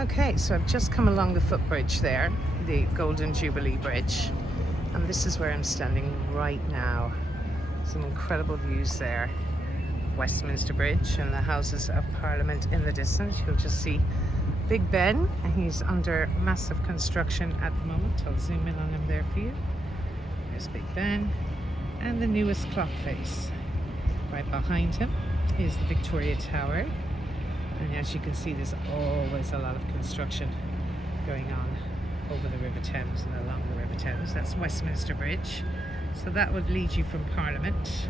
Okay, so I've just come along the footbridge there, the Golden Jubilee Bridge, and this is where I'm standing right now. Some incredible views there. Westminster Bridge and the Houses of Parliament in the distance. You'll just see Big Ben, and he's under massive construction at the moment. I'll zoom in on him there for you. There's Big Ben, and the newest clock face. Right behind him is the Victoria Tower. And as you can see, there's always a lot of construction going on over the River Thames and along the River Thames. That's Westminster Bridge. So that would lead you from Parliament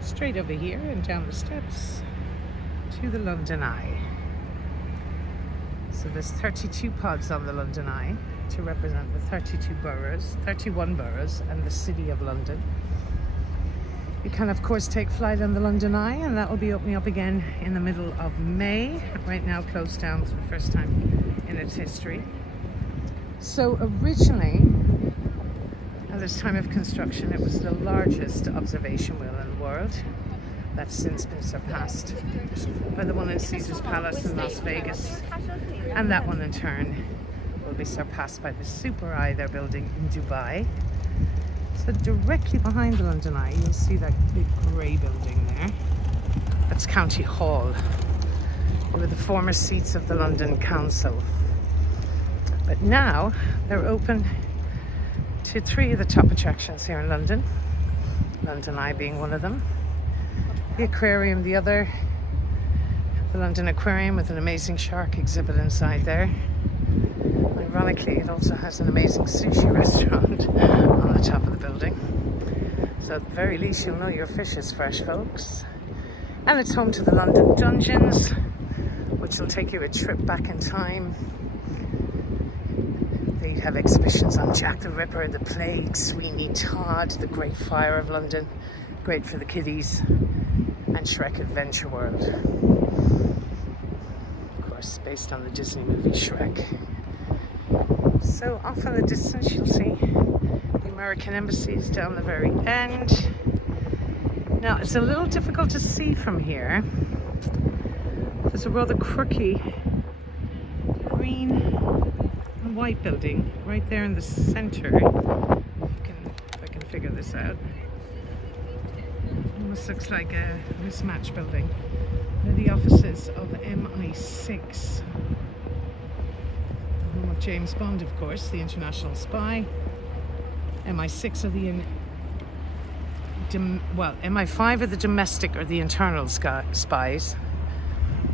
straight over here and down the steps to the London Eye. So there's 32 pods on the London Eye to represent the 31 boroughs and the City of London. You can of course take flight on the London Eye, and that will be opening up again in the middle of May. Right now closed down for the first time in its history. So originally, at this time of construction, it was the largest observation wheel in the world. That's since been surpassed by the one in Caesar's Palace in Las Vegas. And that one in turn will be surpassed by the Super Eye they're building in Dubai. So directly behind the London Eye, you'll see that big grey building there. That's County Hall. They were the former seats of the London Council. But now they're open to 3 of the top attractions here in London. London Eye being one of them. The aquarium the other. The London Aquarium with an amazing shark exhibit inside there. Ironically, it also has an amazing sushi restaurant on the top of the building. So at the very least, you'll know your fish is fresh, folks. And it's home to the London Dungeons, which will take you a trip back in time. They have exhibitions on Jack the Ripper, the Plague, Sweeney Todd, the Great Fire of London, great for the kiddies, and Shrek Adventure World. Of course, based on the Disney movie Shrek. So off in the distance you'll see the American Embassy is down the very end. Now it's a little difficult to see from here. There's a rather crooked green and white building right there in the center. If I can figure this out. Almost looks like a mismatched building. They're the offices of MI6. James Bond, of course, the international spy. MI6 are the MI5 are the domestic or the internal spies.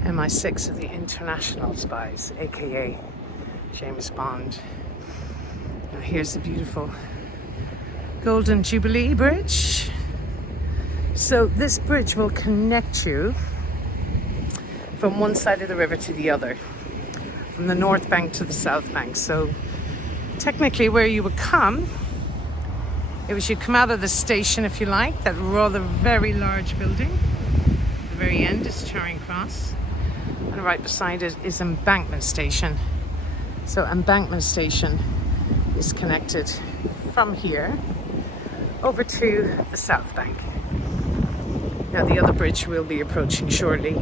MI6 are the international spies, aka James Bond. Now here's the beautiful Golden Jubilee Bridge. So this bridge will connect you from one side of the river to the other, from the north bank to the south bank. So technically where you would come, you'd come out of the station, if you like, that rather very large building. At the very end is Charing Cross, and right beside it is Embankment Station. So Embankment Station is connected from here over to the south bank. Now the other bridge we'll be approaching shortly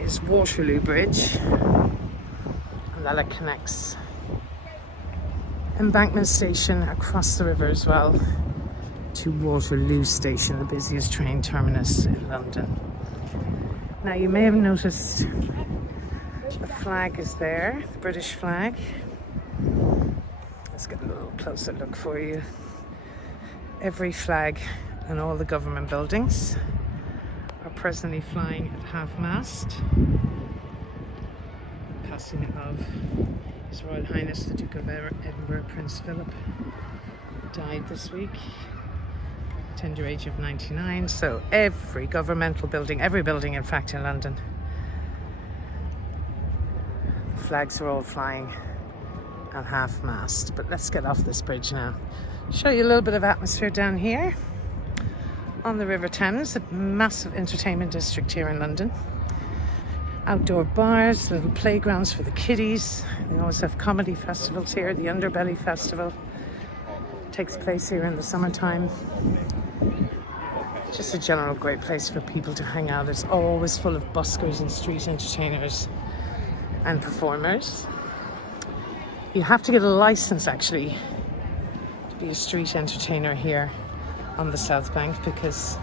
is Waterloo Bridge, and that connects Embankment Station across the river as well to Waterloo Station, the busiest train terminus in London. Now you may have noticed the flag is there, the British flag. Let's get a little closer look for you. Every flag and all the government buildings are presently flying at half-mast. Passing of His Royal Highness the Duke of Edinburgh, Prince Philip, died this week, tender age of 99. So every governmental building, every building in fact in London, the flags are all flying at half-mast. But let's get off this bridge now. Show you a little bit of atmosphere down here on the River Thames, a massive entertainment district here in London. Outdoor bars, little playgrounds for the kiddies. They always have comedy festivals here. The Underbelly Festival takes place here in the summertime. Just a general great place for people to hang out. It's always full of buskers and street entertainers and performers. You have to get a license actually to be a street entertainer here on the South Bank, because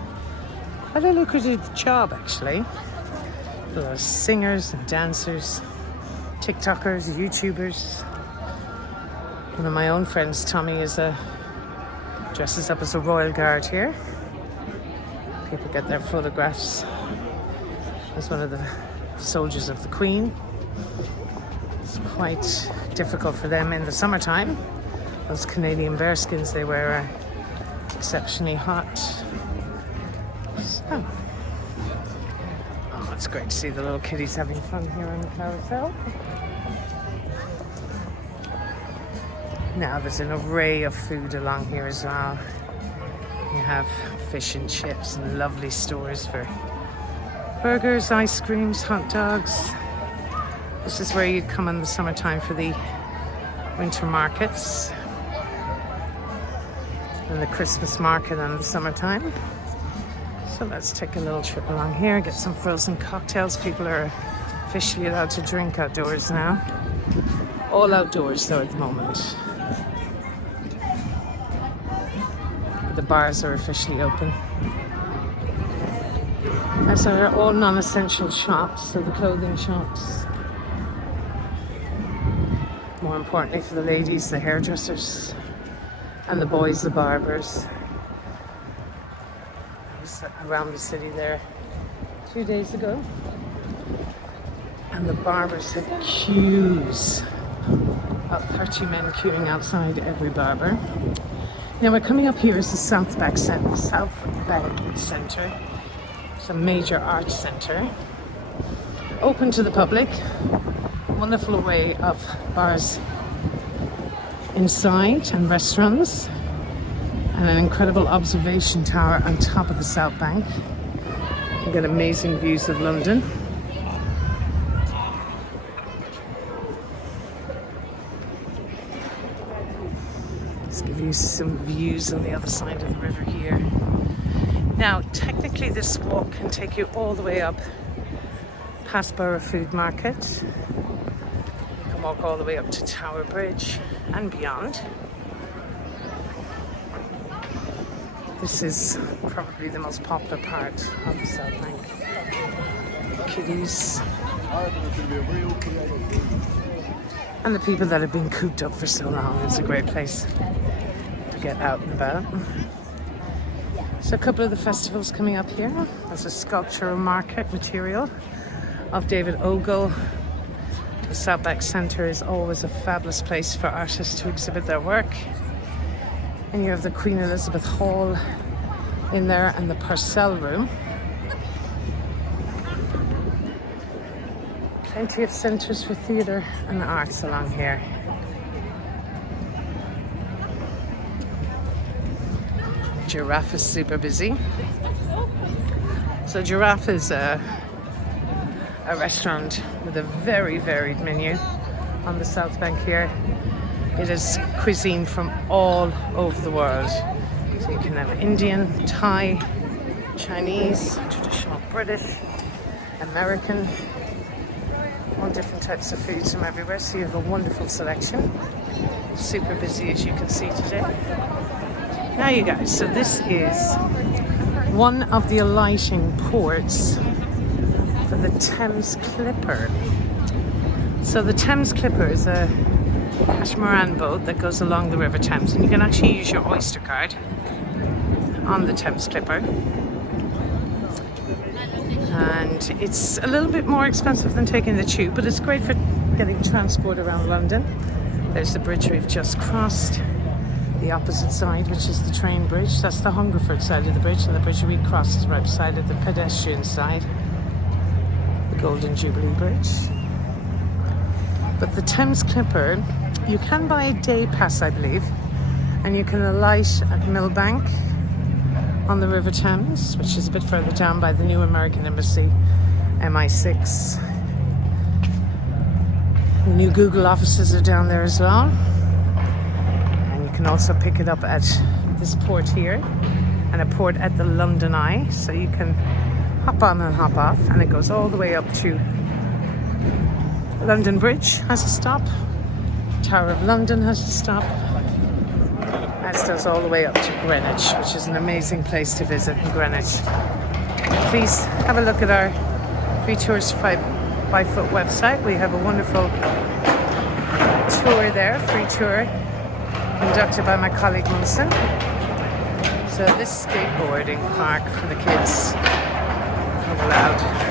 quite a lucrative job actually. A lot of singers and dancers, TikTokers, YouTubers. One of my own friends, Tommy, dresses up as a royal guard here. People get their photographs as one of the soldiers of the Queen. It's quite difficult for them in the summertime. Those Canadian bearskins they wear are exceptionally hot. So, it's great to see the little kiddies having fun here on the carousel. Now there's an array of food along here as well. You have fish and chips and lovely stores for burgers, ice creams, hot dogs. This is where you'd come in the summertime for the winter markets and the Christmas market in the summertime. So let's take a little trip along here, get some frozen cocktails. People are officially allowed to drink outdoors now. All outdoors though at the moment. The bars are officially open. As are all non-essential shops, so the clothing shops. More importantly for the ladies, the hairdressers, and the boys, the barbers. I was around the city there 2 days ago, and the barbers had queues. About 30 men queuing outside every barber. Now we're coming up here is the South Bank Centre. It's a major art centre, open to the public. Wonderful array of bars inside and restaurants, and an incredible observation tower on top of the South Bank. You get amazing views of London. Give you some views on the other side of the river here. Now, technically this walk can take you all the way up past Borough Food Market. You can walk all the way up to Tower Bridge and beyond. This is probably the most popular part of the South Bank. Kiddies. And the people that have been cooped up for so long. It's a great place to get out and about. So a couple of the festivals coming up here. There's a sculptural market material of David Ogle. The South Bank Centre is always a fabulous place for artists to exhibit their work. And you have the Queen Elizabeth Hall in there and the Purcell Room. Plenty of centres for theatre and arts along here. Giraffe is super busy. So Giraffe is a restaurant with a very varied menu on the South Bank here. It is cuisine from all over the world. So you can have Indian, Thai, Chinese, traditional British, American, all different types of foods from everywhere. So you have a wonderful selection. Super busy as you can see today. Now you guys, so this is one of the alighting ports for the Thames Clipper. So the Thames Clipper is a catamaran boat that goes along the River Thames, and you can actually use your Oyster card on the Thames Clipper. And it's a little bit more expensive than taking the tube, but it's great for getting transport around London. There's the bridge we've just crossed. The opposite side, which is the train bridge, that's the Hungerford side of the bridge, and the bridge we crossed is right beside it, the pedestrian side, the Golden Jubilee Bridge. But the Thames Clipper, you can buy a day pass, I believe, and you can alight at Millbank on the River Thames, which is a bit further down by the new American Embassy, MI6. The new Google offices are down there as well. And you can also pick it up at this port here and a port at the London Eye, so you can hop on and hop off, and it goes all the way up to London Bridge has a stop. Tower of London has a stop. As does all the way up to Greenwich, which is an amazing place to visit in Greenwich. Please have a look at our Free Tours by Foot website. We have a wonderful tour there, free tour, conducted by my colleague Munson. So this skateboarding park for the kids, not allowed.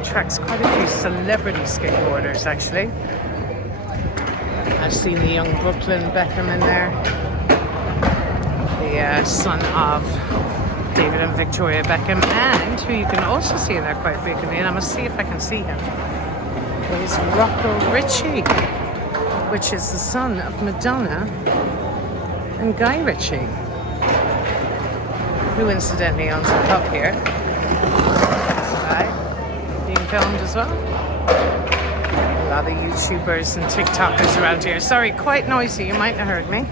Attracts quite a few celebrity skateboarders actually. I've seen the young Brooklyn Beckham in there, the son of David and Victoria Beckham, and who you can also see in there quite frequently, and I must see if I can see him, is Rocco Ritchie, which is the son of Madonna and Guy Ritchie, who incidentally owns a pub here. Being filmed as well. A lot of YouTubers and TikTokers around here. Sorry, quite noisy, you might have heard me.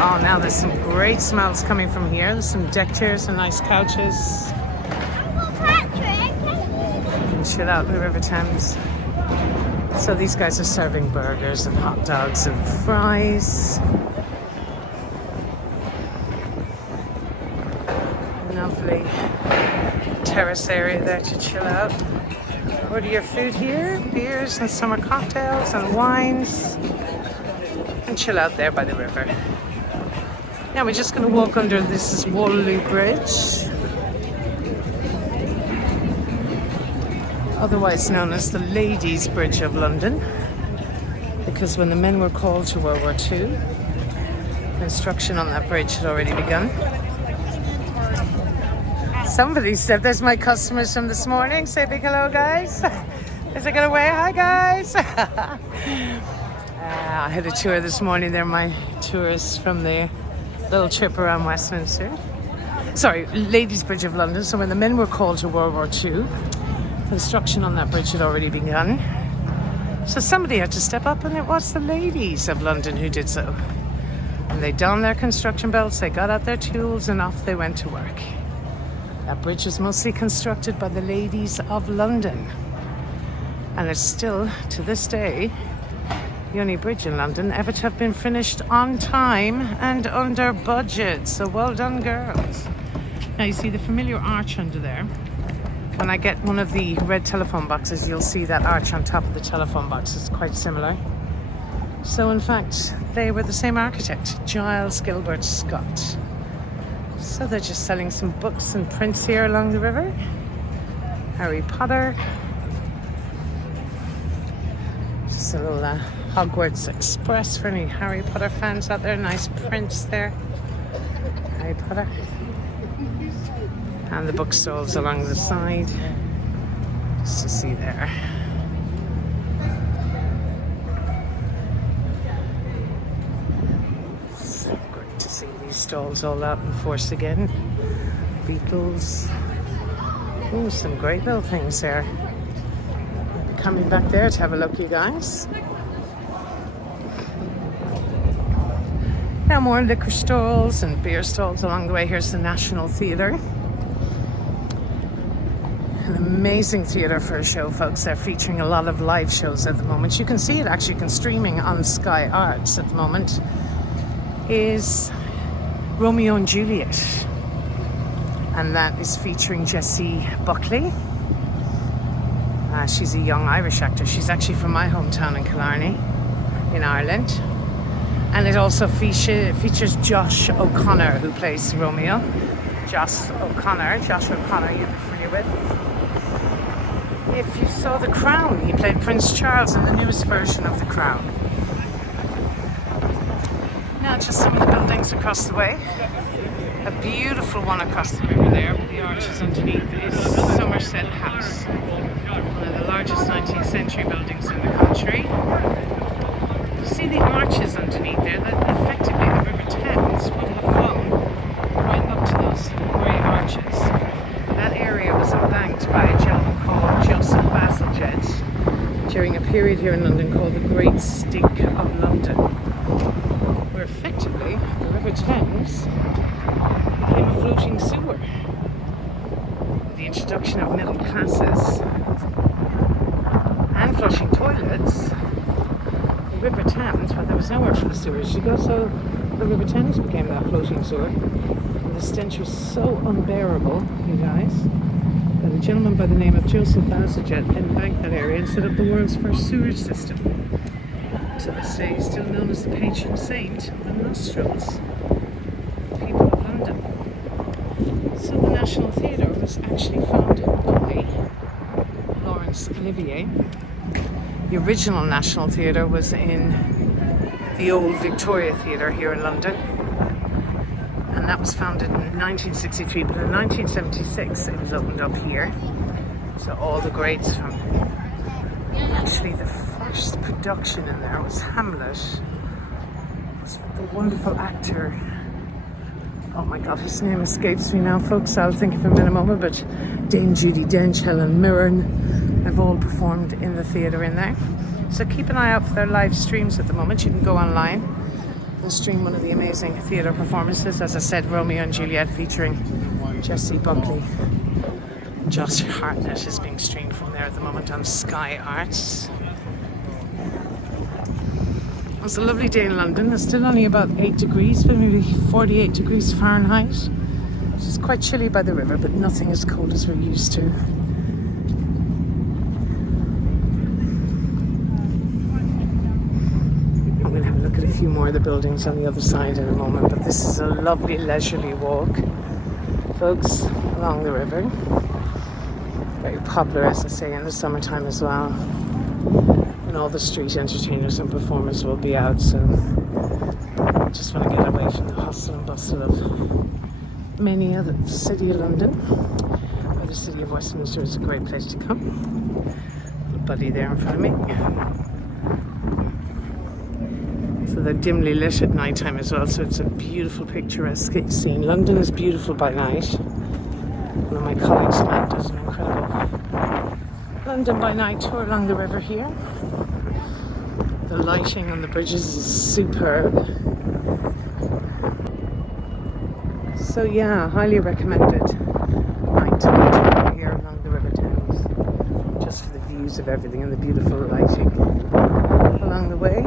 Oh, now there's some great smells coming from here. There's some deck chairs and nice couches. You can chill out in the River Thames. So these guys are serving burgers and hot dogs and fries. Lovely terrace area there to chill out. Order your food here, beers and summer cocktails and wines, and chill out there by the river. Now we're just going to walk under, this is Waterloo Bridge, otherwise known as the Ladies' Bridge of London, because when the men were called to World War II, construction on that bridge had already begun. Somebody said, there's my customers from this morning. Say a big hello, guys. As I get away, hi, guys. I had a tour this morning. They're my tourists from the little trip around Westminster. Sorry, Ladies' Bridge of London. So when the men were called to World War II, construction on that bridge had already begun. So somebody had to step up, and it was the ladies of London who did so. And they donned their construction belts, they got out their tools, and off they went to work. That bridge was mostly constructed by the ladies of London, and it's still, to this day, the only bridge in London ever to have been finished on time and under budget. So well done, girls. Now you see the familiar arch under there. When I get one of the red telephone boxes, you'll see that arch on top of the telephone box. It's quite similar. So in fact, they were the same architect, Giles Gilbert Scott. So they're just selling some books and prints here along the river. Harry Potter. Just a little Hogwarts Express for any Harry Potter fans out there. Nice prints there. Harry Potter. And the bookstalls along the side. Just to see there. Stalls all out in force again. Beatles. Oh, some great little things there. I'll be coming back there to have a look, you guys. Now more liquor stalls and beer stalls along the way. Here's the National Theatre. An amazing theatre for a show, folks. They're featuring a lot of live shows at the moment. You can see it actually streaming on Sky Arts at the moment. Is Romeo and Juliet, and that is featuring Jessie Buckley. She's a young Irish actor. She's actually from my hometown in Killarney in Ireland, and it also features Josh O'Connor, who plays Romeo. Josh O'Connor you're familiar with. If you saw The Crown, he played Prince Charles in the newest version of The Crown. Now just some of the buildings across the way. A beautiful one across the river there with the arches underneath is Somerset House, one of the largest 19th century buildings in the country. You see the arches underneath there, that effectively the River Thames would have flown right up to those grey arches. That area was embanked by a gentleman called Joseph Bazalgette during a period here in London called the Great Stink of London, where effectively the River Thames became a floating sewer. the introduction of middle classes and flushing toilets, the River Thames, well, there was nowhere for the sewage to go, so the River Thames became that floating sewer. And the stench was so unbearable, you guys, that a gentleman by the name of Joseph Bazalgette embanked that area and set up the world's first sewage system. To this day, he's still known as the patron saint of the nostrils of the people of London. So the National Theatre was actually founded by Laurence Olivier. The original National Theatre was in the old Victoria Theatre here in London, and that was founded in 1963, but in 1976 it was opened up here. So all the greats from, actually the first production in there was Hamlet. It was the wonderful actor, oh my god, his name escapes me now, folks, I'll think of him in a moment, but Dame Judi Dench, Helen Mirren have all performed in the theatre in there. So keep an eye out for their live streams at the moment. You can go online and stream one of the amazing theatre performances. As I said, Romeo and Juliet featuring Jessie Buckley. Josh Hartnett is being streamed from there at the moment on Sky Arts. It was a lovely day in London. It's still only about 8 degrees, but maybe 48 degrees Fahrenheit. Which is quite chilly by the river, but nothing as cold as we're used to. I'm going to have a look at a few more of the buildings on the other side in a moment, but this is a lovely leisurely walk, folks, along the river. Very popular, as I say, in the summertime as well. And all the street entertainers and performers will be out, so I just want to get away from the hustle and bustle of many of the city of London. Or the city of Westminster is a great place to come. Little buddy there in front of me. So they're dimly lit at night time as well, so it's a beautiful picturesque scene. London is beautiful by night. One of my colleagues, Matt, does an incredible London by night tour along the river here. The lighting on the bridges is superb. So yeah, highly recommended nighttime tour here along the River Thames, just for the views of everything and the beautiful lighting along the way.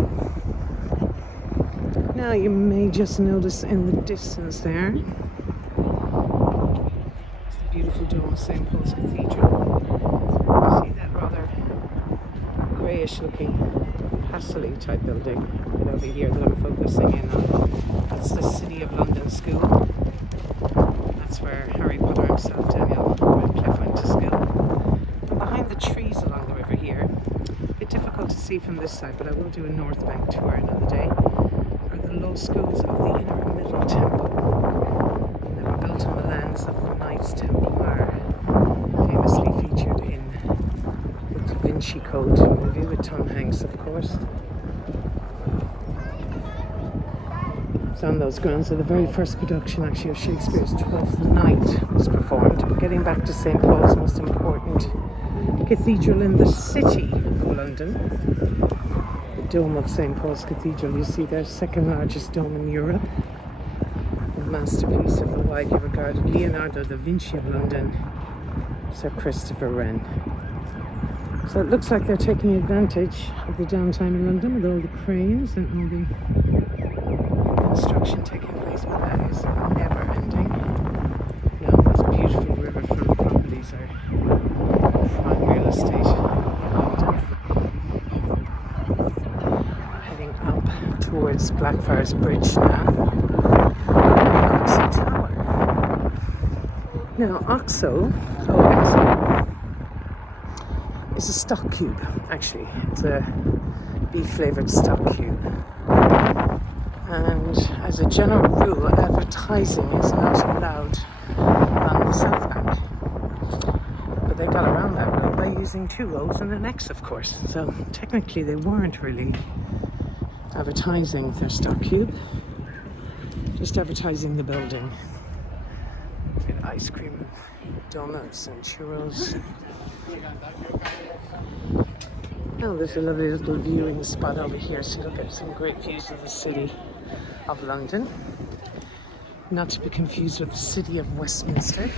Now you may just notice in the distance there, it's the beautiful dome of St. Paul's Cathedral. You see that rather greyish looking castle-y type building right over here that I'm focusing in on. That's the City of London School. That's where Harry Potter himself, Daniel Radcliffe, went to school. And behind the trees along the river here, a bit difficult to see from this side, but I will do a North Bank tour another day, are the low schools of the Inner and Middle Temple. And they were built on the lands of the Knights Templar, famously featured in the Da Vinci Code movie with Tom Hanks, of course. It's on those grounds that the very first production actually of Shakespeare's Twelfth Night was performed. But getting back to St. Paul's, most important cathedral in the city of London, the dome of St. Paul's Cathedral, you see their second largest dome in Europe, a masterpiece of the widely regarded Leonardo da Vinci of London, Sir Christopher Wren. So it looks like they're taking advantage of the downtime in London with all the cranes and all the construction taking place, but that is never ending. You know, those beautiful riverfront properties are prime real estate in London. Heading up towards Blackfriars Bridge now. Oxo Tower. Now, Oxo is a stock cube, actually. It's a beef flavoured stock cube. And as a general rule, advertising is not allowed on the South Bank. But they got around that rule by using 2 O's and an X, of course. So technically they weren't really advertising their stock cube, just advertising the building. With ice cream, donuts and churros. Oh, there's a lovely little viewing spot over here, so you'll get some great views of the city of London. Not to be confused with the city of Westminster.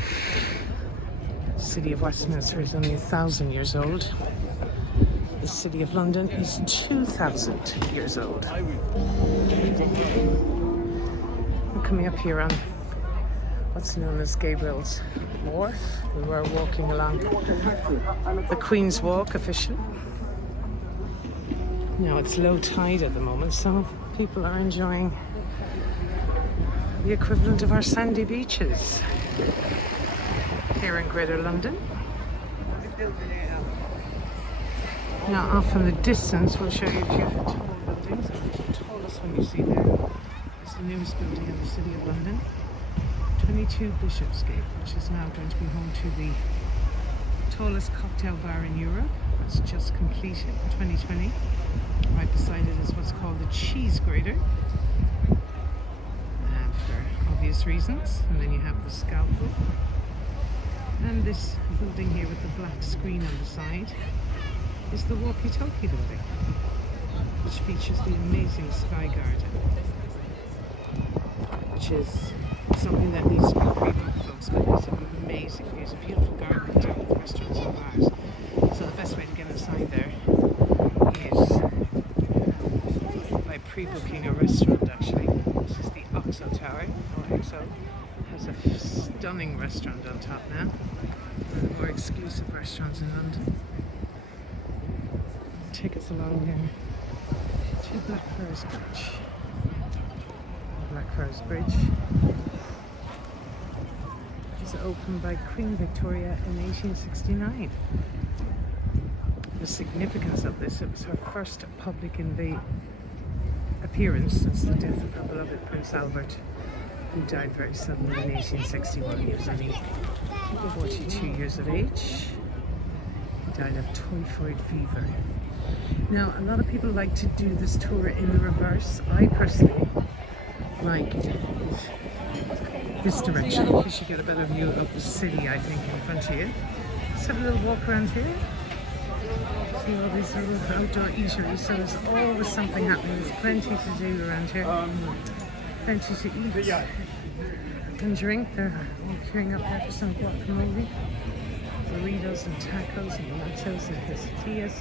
city of Westminster is only 1,000 years old. The city of London is 2,000 years old. We're coming up here on what's known as Gabriel's Wharf. We were walking along the Queen's Walk officially. Now it's low tide at the moment, so people are enjoying the equivalent of our sandy beaches here in Greater London. Now off in the distance we'll show you a few of the tall buildings. The tallest one you see there is the newest building in the City of London, 22 Bishopsgate, which is now going to be home to the tallest cocktail bar in Europe. It's just completed in 2020. Right beside it is what's called the cheese grater, for obvious reasons. And then you have the scalpel. And this building here with the black screen on the side is the walkie-talkie building, which features the amazing Sky Garden, which is something that needs to be pre-booked, folks, but it's amazing. There's a beautiful garden down with restaurants and bars. So the best way to get inside there is by pre-booking a restaurant, actually. This is the Oxo Tower, or XO. Has a stunning restaurant on top now. One of the more exclusive restaurants in London. Take us along there to Blackfriars Bridge. Blackfriars Bridge was opened by Queen Victoria in 1869. The significance of this, it was her first public appearance since the death of her beloved Prince Albert, who died very suddenly in 1861. He was only 42 years of age. He died of typhoid fever. Now, a lot of people like to do this tour in the reverse. I personally like this direction because you get a better view of the city, I think, in front of you. Let's have a little walk around here. See all these little outdoor eateries, so there's always something happening. There's plenty to do around here. Plenty to eat and drink. They're all queuing up there for some guacamole, burritos and tacos and nachos and quesadillas.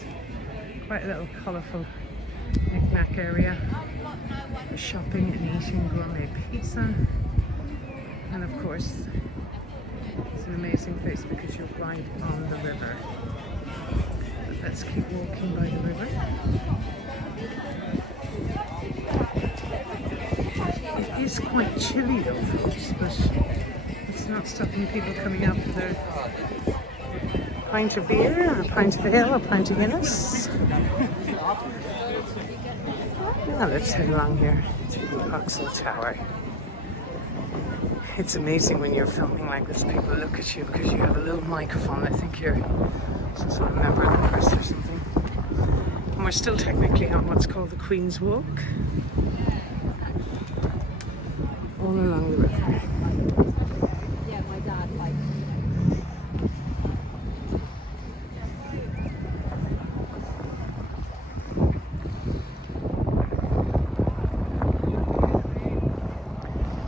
Quite a little colourful knick-knack area for shopping and eating gourmet pizza. And of course, it's an amazing place because you're right on the river. But let's keep walking by the river. It is quite chilly though, folks, but it's not stopping people coming out for their pint of beer, a pint of ale, a pint of Guinness. Now let's head along here to the Oxo Tower. It's amazing when you're filming like this, people look at you because you have a little microphone. I think you're some sort of member of the press or something. And we're still technically on what's called the Queen's Walk, all along the river.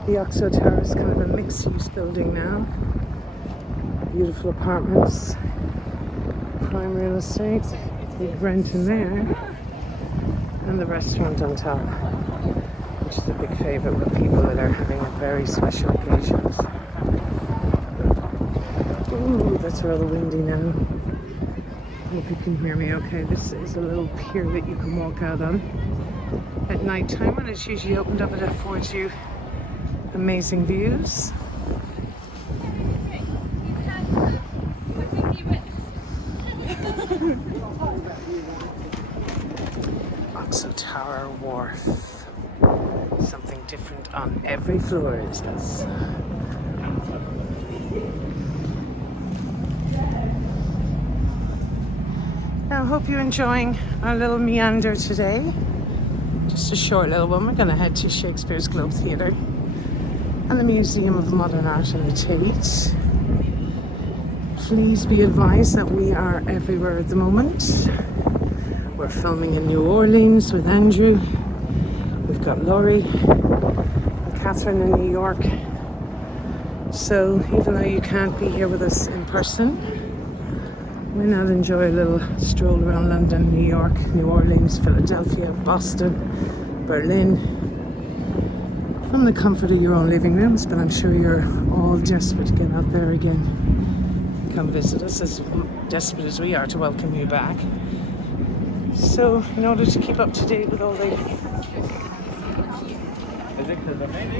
The Oxo Tower is kind of a mixed-use building now. Beautiful apartments, prime real estate, big rent in there, and the restaurant on top, which is a big favourite with people that are having very special occasions. Ooh, that's rather windy now. Hope you can hear me okay. This is a little pier that you can walk out on at night time when it's usually opened up. It affords you amazing views. Oxo Tower Wharf. Something different on every floor, it says. Now, I hope you're enjoying our little meander today. Just a short little one. We're going to head to Shakespeare's Globe Theatre and the Museum of Modern Art in the Tate. Please be advised that we are everywhere at the moment. We're filming in New Orleans with Andrew. We've got Laurie and Catherine in New York. So even though you can't be here with us in person, why not enjoy a little stroll around London, New York, New Orleans, Philadelphia, Boston, Berlin, from the comfort of your own living rooms. But I'm sure you're all desperate to get out there again. Come visit us, as desperate as we are to welcome you back. So in order to keep up to date with all the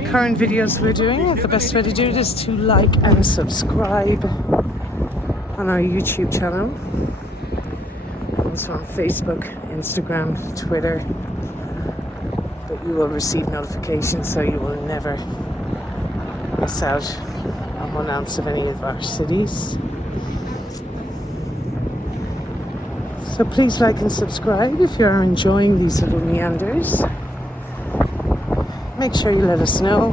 current videos we're doing, the best way to do it is to like and subscribe on our YouTube channel. Also on Facebook, Instagram, Twitter. But you will receive notifications, so you will never miss out on 1 ounce of any of our cities. So please like and subscribe if you are enjoying these little meanders. Make sure you let us know.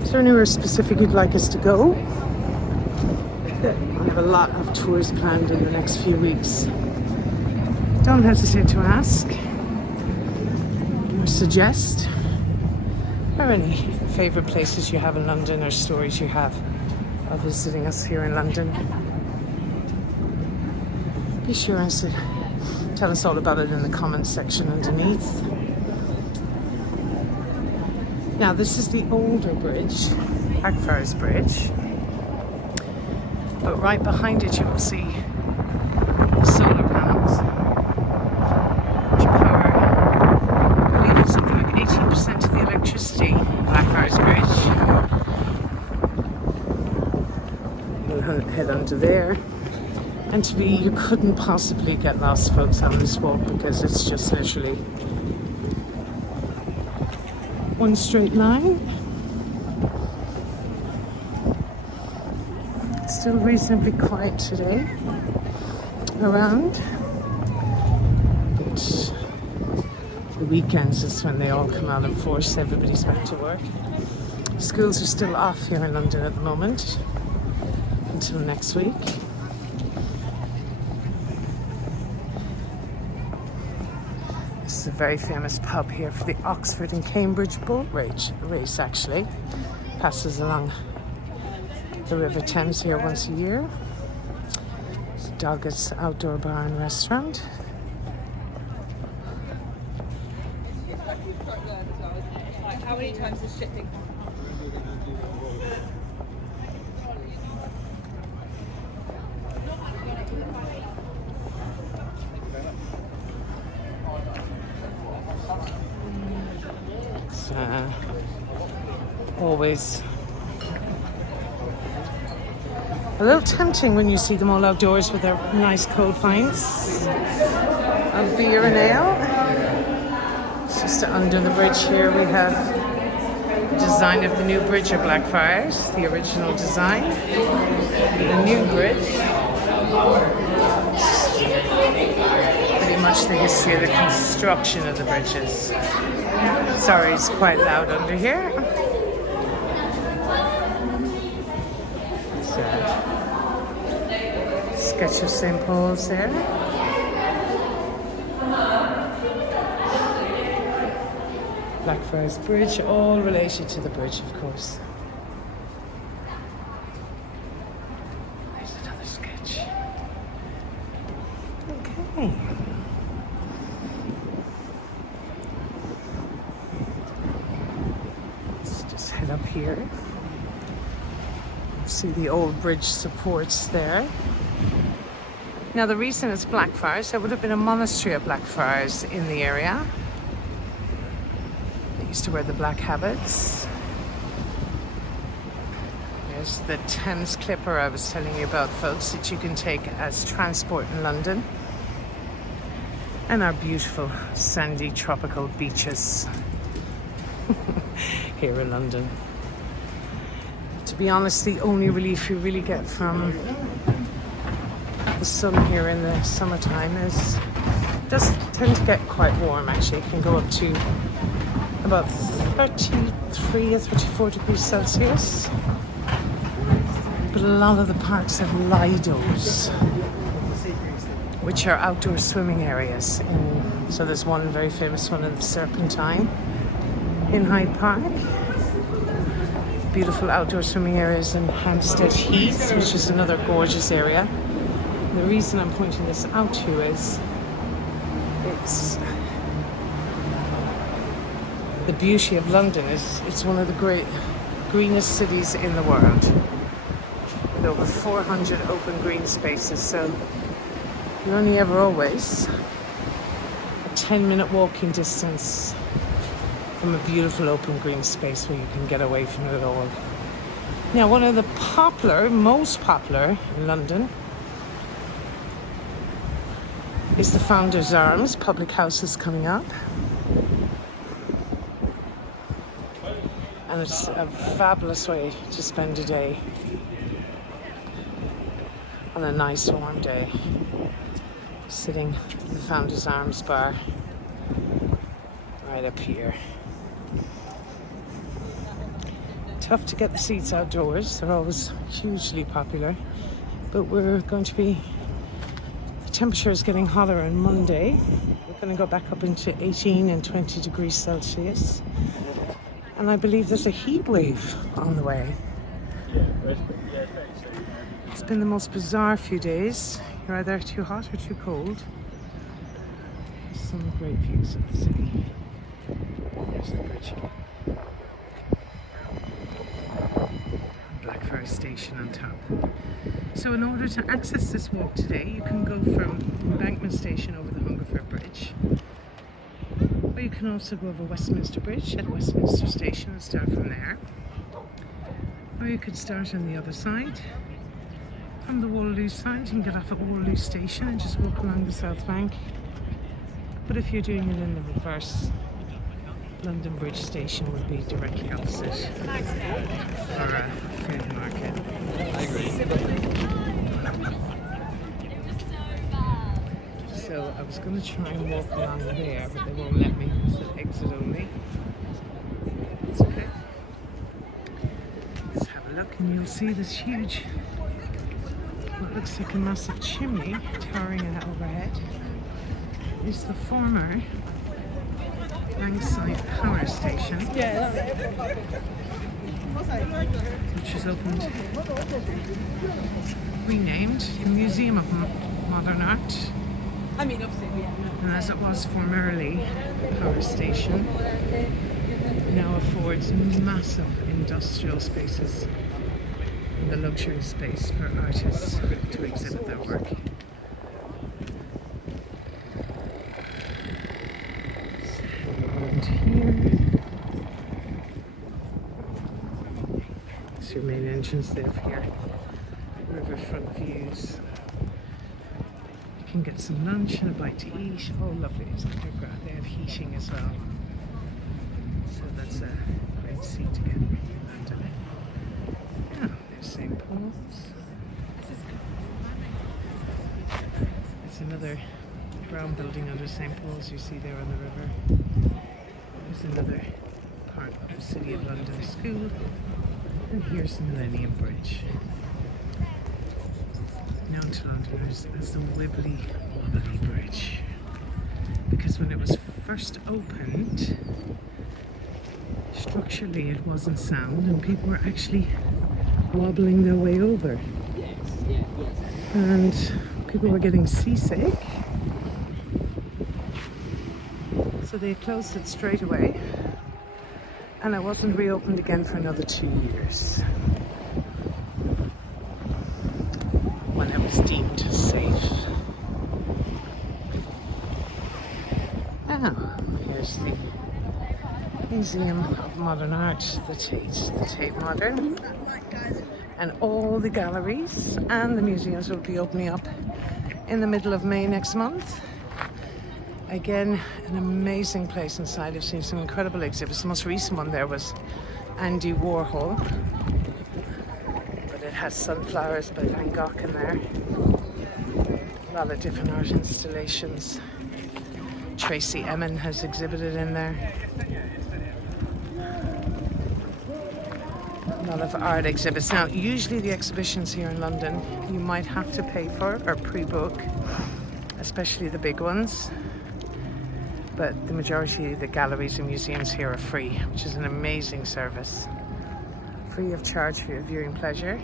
Is there anywhere specific you'd like us to go? I have a lot of tours planned in the next few weeks. Don't hesitate to ask or suggest, or any favourite places you have in London or stories you have of visiting us here in London. Be sure and tell us all about it in the comments section underneath. Now this is the older bridge, Blackfriars Bridge, but right behind it you will see the solar panels, which power, I believe it's something like 18% of the electricity in Blackfriars Bridge. We'll head under there. And you couldn't possibly get lost, folks, on this walk, because it's just literally one straight line. Still reasonably quiet today around. But the weekends is when they all come out in force. Everybody's back to work. Schools are still off here in London at the moment until next week. This is a very famous pub here for the Oxford and Cambridge boat race actually. Passes along the River Thames here once a year. It's Doggett's Outdoor Bar and Restaurant. How many times is shipping? Always a little tempting when you see them all outdoors with their nice cold pints of beer and ale. It's just under the bridge here we have the design of the new bridge of Blackfriars, the original design. The new bridge, pretty much the history of the construction of the bridges. Sorry, it's quite loud under here. Sketch of St. Paul's there. Blackfriars Bridge, all related to the bridge, of course. There's another sketch. Okay. Let's just head up here. See the old bridge supports there. Now the reason it's Blackfriars, there would have been a monastery at Blackfriars in the area. They used to wear the black habits. There's the Thames clipper I was telling you about, folks, that you can take as transport in London. And our beautiful sandy tropical beaches here in London. To be honest, the only relief you really get from the sun here in the summertime is it does tend to get quite warm actually. It can go up to about 33 or 34 degrees Celsius. But a lot of the parks have lidos, which are outdoor swimming areas. So there's one very famous one in the Serpentine in Hyde Park. beautiful outdoor swimming areas in Hampstead Heath, which is another gorgeous area. And the reason I'm pointing this out to you is it's the beauty of London is it's one of the great greenest cities in the world, with over 400 open green spaces. So you're only ever always a 10-minute walking distance from a beautiful open green space where you can get away from it all. Now, one of the most popular in London is the Founder's Arms. Public House is coming up. And it's a fabulous way to spend a day on a nice warm day, sitting at the Founder's Arms bar right up here. Tough to get the seats outdoors, they're always hugely popular, but the temperature is getting hotter on Monday. We're going to go back up into 18 and 20 degrees Celsius, and I believe there's a heat wave on the way. It's been the most bizarre few days. You're either too hot or too cold. Some great views of the city. There's the bridge. Blackfriars Station on top. So in order to access this walk today, you can go from Embankment Station over the Hungerford Bridge, or you can also go over Westminster Bridge at Westminster Station and start from there. Or you could start on the other side, from the Waterloo side. You can get off at Waterloo Station and just walk along the South Bank. But if you're doing it in the reverse, London Bridge Station would be directly opposite for Food Market. So I was going to try and walk along there, but they won't let me. It's an exit only. It's okay. Let's have a look, and you'll see this huge, what looks like a massive chimney towering overhead. It's the former Langside Power Station, which is opened, renamed the Museum of Modern Art. And as it was formerly a power station, now affords massive industrial spaces and the luxury space for artists to exhibit their work. Your main entrance there here. Riverfront views. You can get some lunch and a bite to eat. Oh, lovely. It's underground. They have heating as well. So that's a great seat to get in London. Oh, there's St. Paul's. It's another brown building under St. Paul's you see there on the river. There's another part of the City of London School. And here's the Millennium Bridge, known to Londoners as the Waterloo Bridge, because when it was first opened, structurally it wasn't sound and people were actually wobbling their way over, and people were getting seasick, so they closed it straight away. And it wasn't reopened again for another 2 years, when it was deemed safe. Now, here's the Museum of Modern Art, the Tate Modern. And all the galleries and the museums will be opening up in the middle of May next month. Again, an amazing place inside. I've seen some incredible exhibits. The most recent one there was Andy Warhol, but it has sunflowers by Van Gogh in there. A lot of different art installations. Tracy Emin has exhibited in there. A lot of art exhibits. Now, usually the exhibitions here in London, you might have to pay for or pre-book, especially the big ones. But the majority of the galleries and museums here are free, which is an amazing service. free of charge for your viewing pleasure.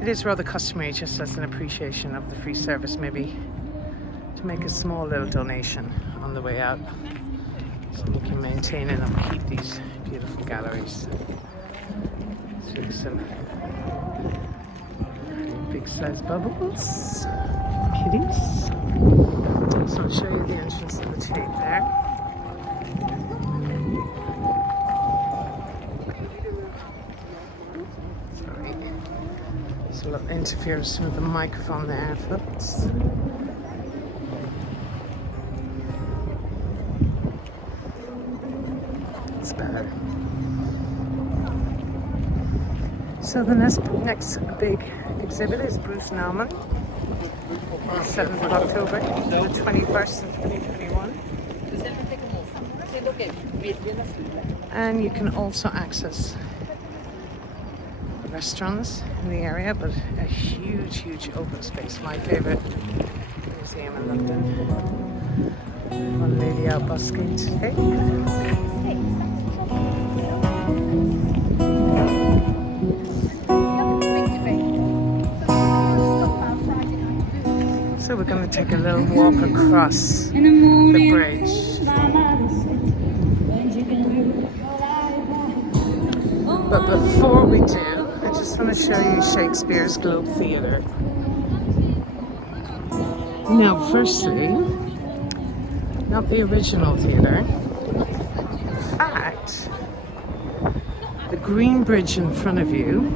It is rather customary, just as an appreciation of the free service, maybe to make a small little donation on the way out, so we can maintain and upkeep these beautiful galleries through some big size bubbles, kitties. So I'll show you the entrance of the Tate there. Sorry, there's a little interference with the microphone there, folks. It's better. So the next big exhibit is Bruce Nauman, on the 7th of October to the 21st of 2021. And you can also access the restaurants in the area, but a huge open space. My favourite museum in London. One lady out busking today. So we're going to take a little walk across the bridge. But before we do, I just want to show you Shakespeare's Globe Theatre. Now, firstly, not the original theatre. In fact, the green bridge in front of you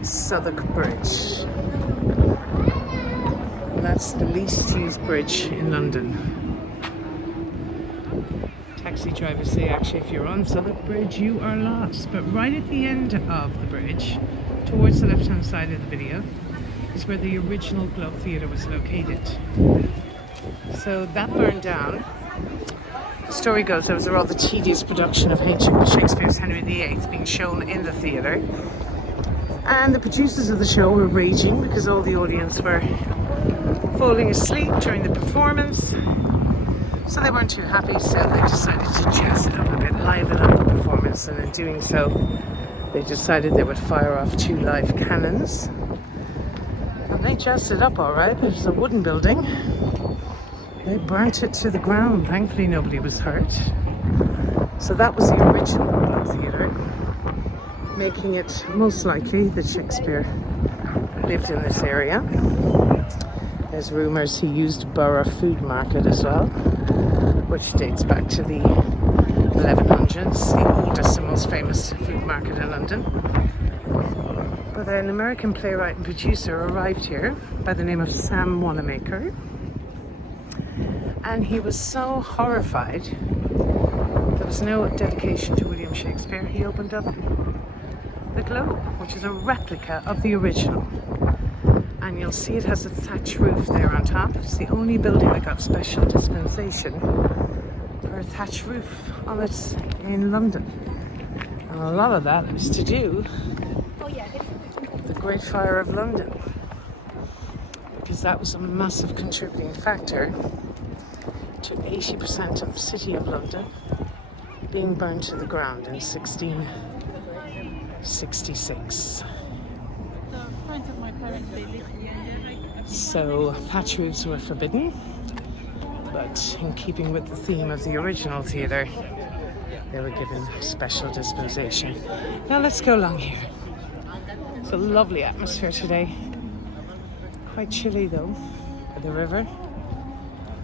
is Southwark Bridge. That's the least used bridge in London. Taxi drivers say actually if you're on Southwark Bridge you are lost. But right at the end of the bridge, towards the left hand side of the video, is where the original Globe Theatre was located. So that burned down. The story goes there was a rather tedious production of Shakespeare's Henry VIII being shown in the theatre. And the producers of the show were raging because all the audience were falling asleep during the performance, so they weren't too happy, so they decided to jazz it up a bit, liven up the performance, and in doing so they decided they would fire off 2 live cannons, and they jazzed it up alright. It was a wooden building. They burnt it to the ground. Thankfully nobody was hurt. So that was the original Globe Theatre, making it most likely that Shakespeare lived in this area. There's rumours he used Borough Food Market as well, which dates back to the 1100s, the oldest and most famous food market in London. But an American playwright and producer arrived here by the name of Sam Wanamaker, and he was so horrified there was no dedication to William Shakespeare. He opened up the Globe, which is a replica of the original. And you'll see it has a thatch roof there on top. It's the only building that got special dispensation for a thatch roof on it in London. And a lot of that is to do with the Great Fire of London, because that was a massive contributing factor to 80% of the city of London being burned to the ground in 1666. So thatch roofs were forbidden, but in keeping with the theme of the original theatre, they were given special dispensation. Now let's go along here. It's a lovely atmosphere today. Quite chilly though, by the river.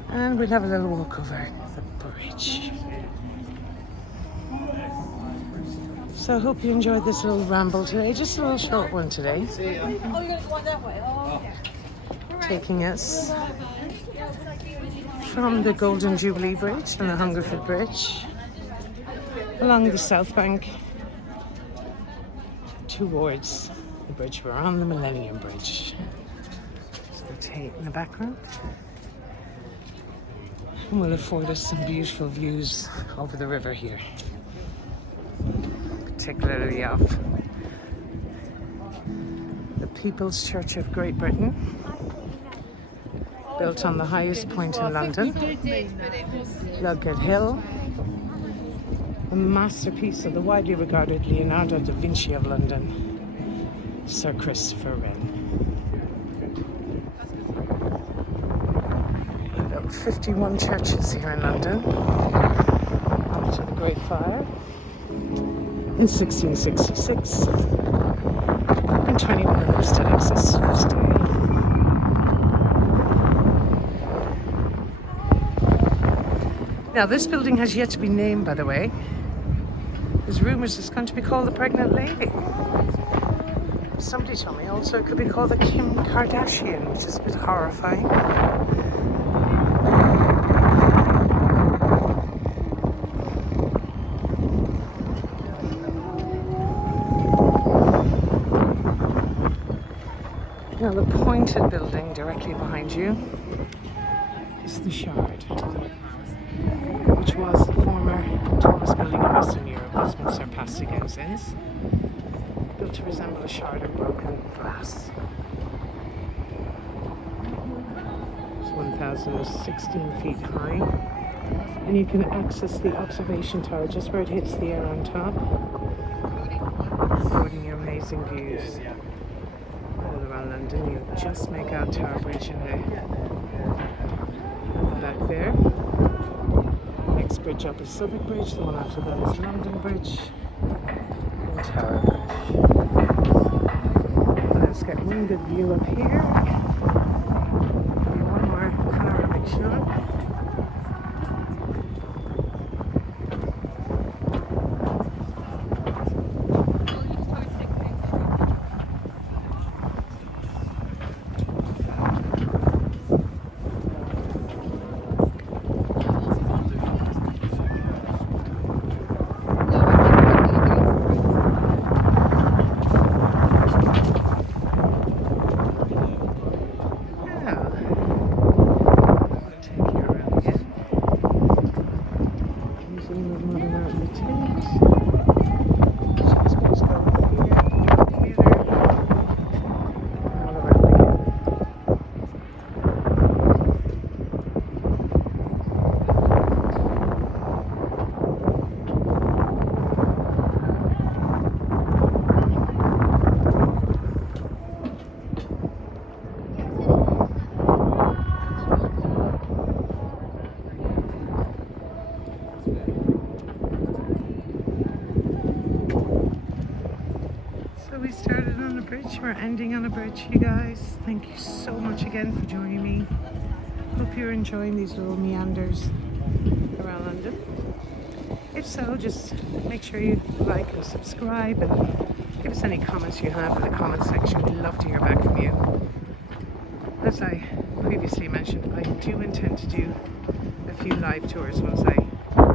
And we'll have a little walk over the bridge. So I hope you enjoyed this little ramble today, just a little short one today. Taking us from the Golden Jubilee Bridge and the Hungerford Bridge along the South Bank towards the bridge. We're on the Millennium Bridge. So the Tate in the background. And will afford us some beautiful views over the river here, particularly off the People's Church of Great Britain, built on the highest point in London, Ludgate Hill, a masterpiece of the widely regarded Leonardo da Vinci of London, Sir Christopher Wren. He built 51 churches here in London after the Great Fire in 1666, and 21 of them still exist to this day. Now, this building has yet to be named, by the way. There's rumours it's going to be called the Pregnant Lady. Somebody told me also it could be called the Kim Kardashian, which is a bit horrifying. Now, the pointed building directly behind you is the Shard, which was the former tallest building in Western Europe, Westminster past ends, built to resemble a shard of broken glass. It's 1,016 feet high, and you can access the observation tower just where it hits the air on top, recording your amazing views all around London. You just make out Tower Bridge in the back there. Next bridge up is Southwark Bridge, the one after that is London Bridge and Tower Bridge. Let's get one good view up here. One more panoramic shot. We started on a bridge, we're ending on a bridge, you guys. Thank you so much again for joining me. Hope you're enjoying these little meanders around London. If so, just make sure you like and subscribe and give us any comments you have in the comment section. We'd love to hear back from you. As I previously mentioned, I do intend to do a few live tours once I have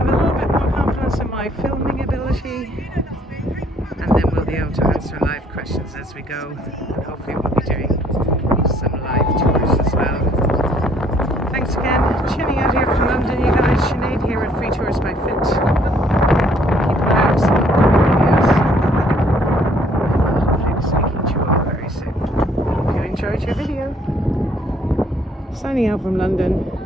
a little bit more confidence in my filming ability. And then we'll be able to answer live questions as we go, and hopefully we'll be doing some live tours as well. Thanks again, tuning out here from London, you guys. Sinead here at Free Tours by Fit. Keep an eye out for some videos. Hopefully I'll be speaking to you all very soon. Hope you enjoyed your video. Signing out from London.